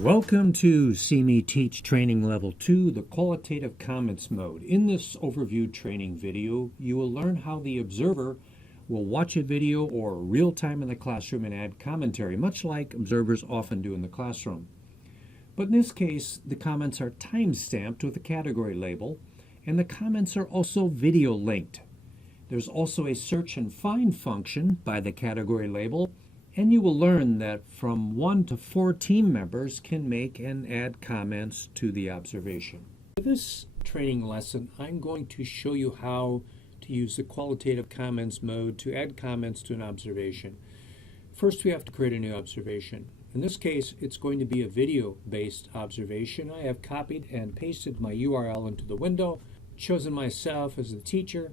Welcome to See Me Teach Training Level 2, the Qualitative Comments mode. In this overview training video, you will learn how the observer will watch a video or real time in the classroom and add commentary, much like observers often do in the classroom. But in this case, the comments are time-stamped with a category label, and the comments are also video linked. There's also a search and find function by the category label, and you will learn that from 1 to 4 team members can make and add comments to the observation. For this training lesson, I'm going to show you how to use the qualitative comments mode to add comments to an observation. First, we have to create a new observation. In this case, it's going to be a video-based observation. I have copied and pasted my URL into the window, chosen myself as the teacher,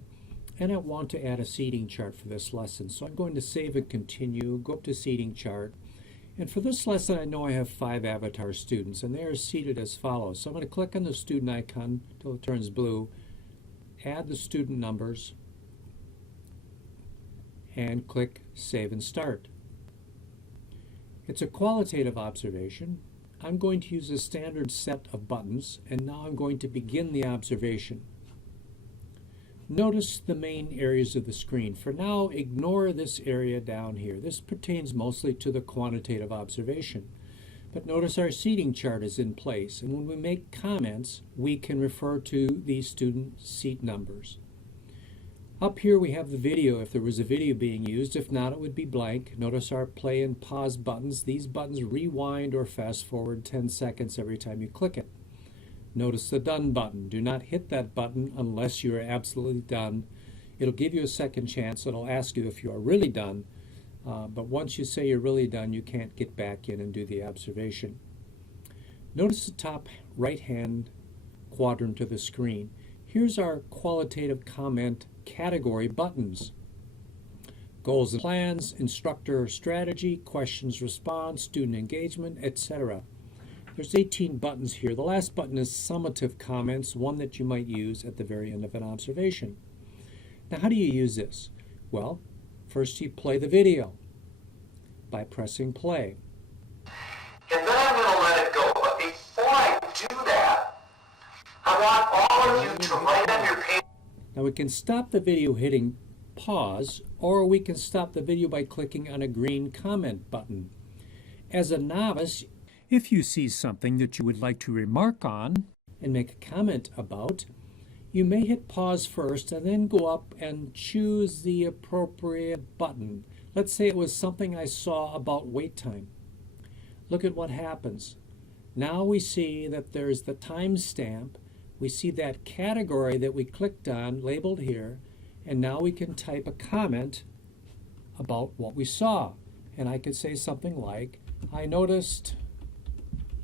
and I want to add a seating chart for this lesson. So I'm going to save and continue, go up to seating chart. And for this lesson, I know I have 5 avatar students, and they are seated as follows. So I'm going to click on the student icon until it turns blue, add the student numbers, and click Save and Start. It's a qualitative observation. I'm going to use a standard set of buttons, and now I'm going to begin the observation. Notice the main areas of the screen. For now, ignore this area down here. This pertains mostly to the quantitative observation. But notice our seating chart is in place, and when we make comments, we can refer to these student seat numbers. Up here we have the video if there was a video being used. If not, it would be blank. Notice our play and pause buttons. These buttons rewind or fast forward 10 seconds every time you click it. Notice the done button. Do not hit that button unless you are absolutely done. It'll give you a second chance. It'll ask you if you are really done. But once you say you're really done, you can't get back in and do the observation. Notice the top right-hand quadrant of the screen. Here's our qualitative comment category buttons. Goals and plans, instructor strategy, questions response, student engagement, etc. There's 18 buttons here. The last button is summative comments, one that you might use at the very end of an observation. Now, how do you use this? Well, first you play the video by pressing play. And then I'm going to let it go. But before I do that, I want all of you to write on your paper. Now we can stop the video hitting pause, or we can stop the video by clicking on a green comment button. As a novice, if you see something that you would like to remark on and make a comment about, you may hit pause first and then go up and choose the appropriate button. Let's say it was something I saw about wait time. Look at what happens. Now we see that there's the timestamp. We see that category that we clicked on labeled here, and now we can type a comment about what we saw. And I could say something like, I noticed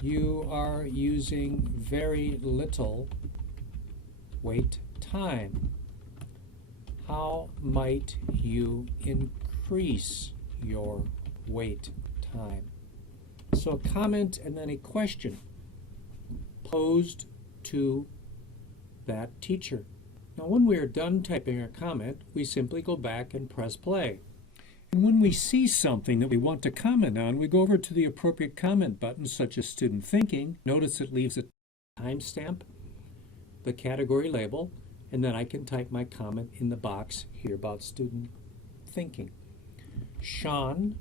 you are using very little wait time. How might you increase your wait time? So a comment and then a question posed to that teacher. Now when we are done typing our comment, we simply go back and press play. And when we see something that we want to comment on, we go over to the appropriate comment button, such as student thinking. Notice it leaves a timestamp, the category label, and then I can type my comment in the box here about student thinking. Sean,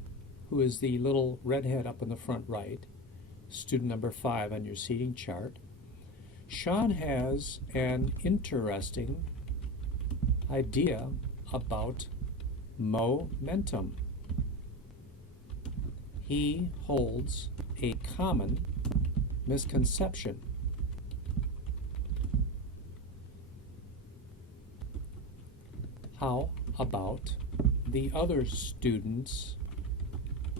who is the little redhead up in the front right, student number 5 on your seating chart, Sean has an interesting idea about momentum. He holds a common misconception. How about the other students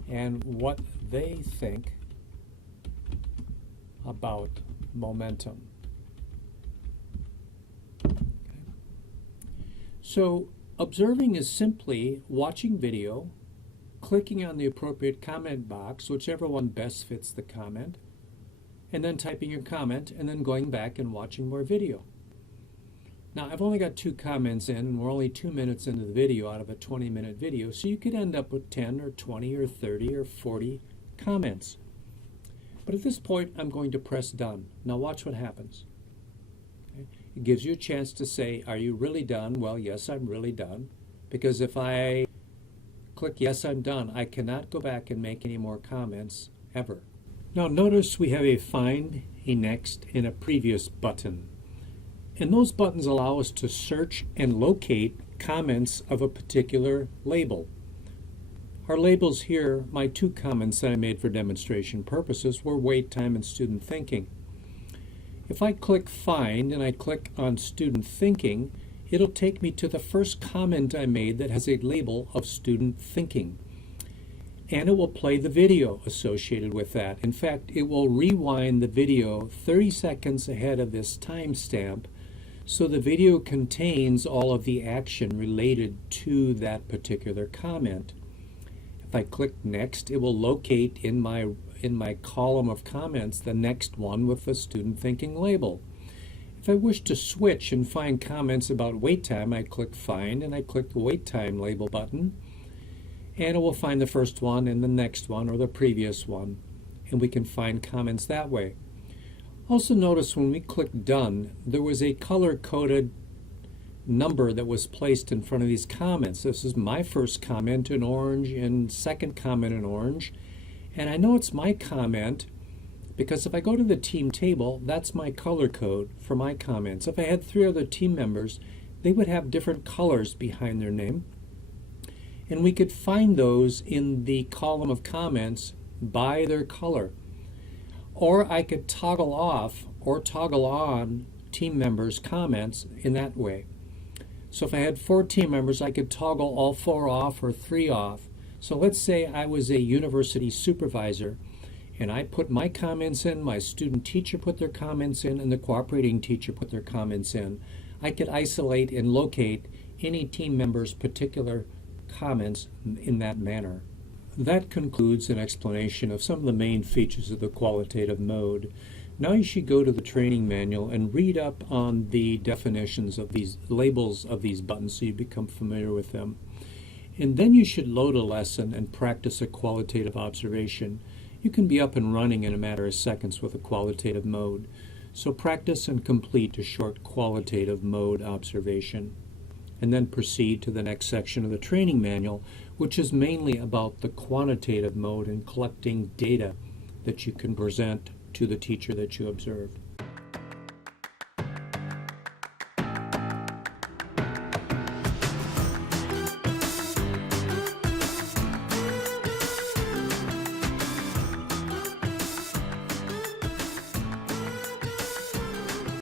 and what they think about momentum? So observing is simply watching video, clicking on the appropriate comment box, whichever one best fits the comment, and then typing your comment, and then going back and watching more video. Now, I've only got 2 comments in, and we're only 2 minutes into the video out of a 20-minute video, so you could end up with 10 or 20 or 30 or 40 comments. But at this point, I'm going to press done. Now watch what happens. Okay? It gives you a chance to say, are you really done? Well, yes, I'm really done. Because if I click yes, I'm done, I cannot go back and make any more comments ever. Now notice we have a find, a next, and a previous button. And those buttons allow us to search and locate comments of a particular label. Our labels here, my two comments that I made for demonstration purposes, were wait time and student thinking. If I click find and I click on student thinking, it'll take me to the first comment I made that has a label of student thinking. And it will play the video associated with that. In fact, it will rewind the video 30 seconds ahead of this timestamp, so the video contains all of the action related to that particular comment. If I click next, it will locate in my column of comments the next one with the student thinking label. If I wish to switch and find comments about wait time, I click find and I click the wait time label button, and it will find the first one and the next one or the previous one, and we can find comments that way. Also notice when we click done, there was a color-coded number that was placed in front of these comments. This is my first comment in orange and second comment in orange, and I know it's my comment because if I go to the team table, that's my color code for my comments. If I had 3 other team members, they would have different colors behind their name, and we could find those in the column of comments by their color. Or I could toggle off or toggle on team members' comments in that way. So if I had 4 team members, I could toggle all 4 off or 3 off. So let's say I was a university supervisor and I put my comments in, my student teacher put their comments in, and the cooperating teacher put their comments in. I could isolate and locate any team member's particular comments in that manner. That concludes an explanation of some of the main features of the qualitative mode. Now you should go to the training manual and read up on the definitions of these labels of these buttons so you become familiar with them. And then you should load a lesson and practice a qualitative observation. You can be up and running in a matter of seconds with a qualitative mode. So practice and complete a short qualitative mode observation. And then proceed to the next section of the training manual, which is mainly about the quantitative mode and collecting data that you can present to the teacher that you observed.